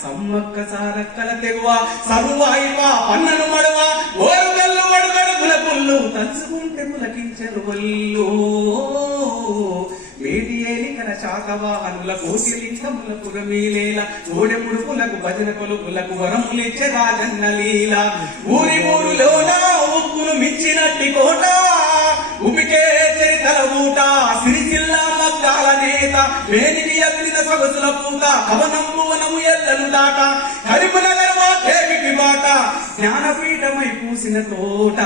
సమ్మక్క సారక్కల తెగువ సరువాయివ పన్నను మడవ ఓరుగల్లు వడుగడుగుల పుల్లు తలుసుకుంటే పులకించరు వల్లు వేడి ఏలికల శాతవాహనుల కోటిలింగముల పురమీలేల ఓడె ముడుపులకు భజన కొలుపులకు వరములిచ్చే రాజన్న లీల ఊరి ఊరులోన ఉప్పును మించినట్టి కోట ఉమికే చరితల ఊట సిరిసిల్ల మగ్గాల నేత వేదికి ఎత్తిన సొగసుల పూత కవనం భువనము ఎల్లలు దాట కరీంనగర్ దేవికి బాట జ్ఞానపీఠమై పూసిన తోట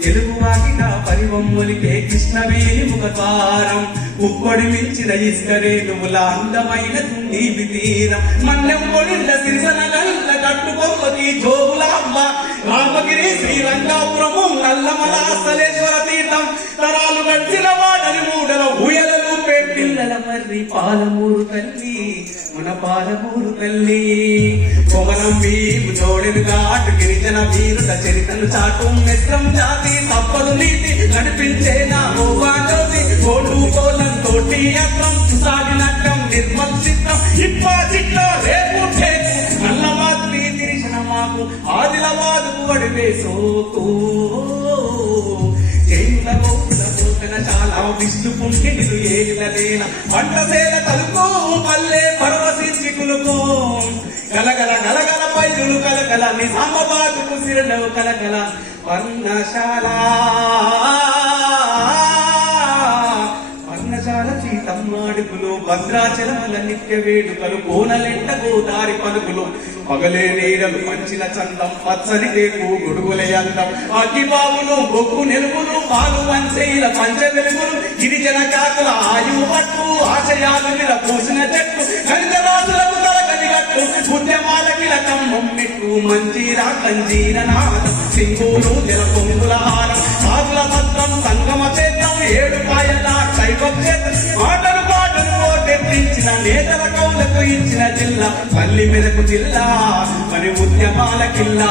తెలుగువాకిట పరివమ్ములికే కృష్ణవేణి ముఖద్వారం ఉప్పొడి మించిన ఇస్కరేణువుల అందమైన తుండీవి తీరం మన్నెం పొడిల్ల సిరిసన గల్ల కట్టుకొమ్మతి జోగులాంబ రామగిరి శ్రీరంగాపురము నల్లమలాసలేశ్వర తీర్థం తరాలు గడిచిన వాడని మూడల ఊయలలు పిల్లల మర్రి పాలమూరు తల్లి మన పాలమూరు తల్లి కొమరం భీము జోడెను ఘాటు గిరిజన వీరుల చరితను చాటు మిత్రం జాతి తప్పదు నీతి నడిపించే నా మోబాజోతి కోటు కోలం తోటి అర్థం సాగినట్టం నిర్మల్ చిత్రం ఇప్ప చిట్ల రేపు నల్లమాత్రి తిరిసిన మాకు ఆదిలాబాద్ అడివే సోకు జైల గౌతుల పోతన చాలా విష్ణు పుంకిలు ఏలిన పంటసేల తలుకో పల్లె పర్వశిల్పి కులుకో గలగల గలగల పైరులు కలగల నిజామాబాద్ కుసిరలు కలగల వర్ణశాల సీతమ్మాడుకులు భద్రాచలముల నిత్య వేడుకలు కోనలెంట గోదారి పలుకులు పగలే నీడలు పంచిన చందం పచ్చని తేకు గొడుగుల అందం అగ్గిబావులు బొగ్గు నెలుగులు పాలు వంశీల పంచ వెలుగులు గిరిజన కాకుల ఆయువు పట్టు ఆశయాలు నిల పూసిన చెట్టు గణితరాజులకు తరగని గట్టు ఉద్యమాలకి కమ్మం మెట్టు మంజీరా కంజీర నాదం సింగూరు జల పొంగుల హారం సాగుల భద్రం సంగమ క్షేత్రం ఏడు పాయల శైవ క్షేత్రం మాటలు పాటలు ఓటెత్తించిన నేతల కౌలకు ఇచ్చిన జిల్లా పల్లి మెదకు జిల్లా మరి ఉద్యమాల కిల్లా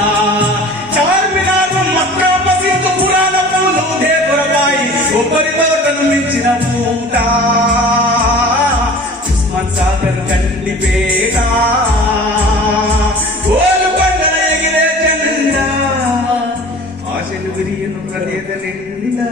చార్మినారు మక్కా మసీదు పురాణ పూలు దేవరబాయి కొబ్బరి తోటను మించిన పూట ఉస్మాన్ సాగర్ కండిపేట ఓలుకొండల ఎగిరే జెండా ఆశలు విరియను ప్రదేశ నిండా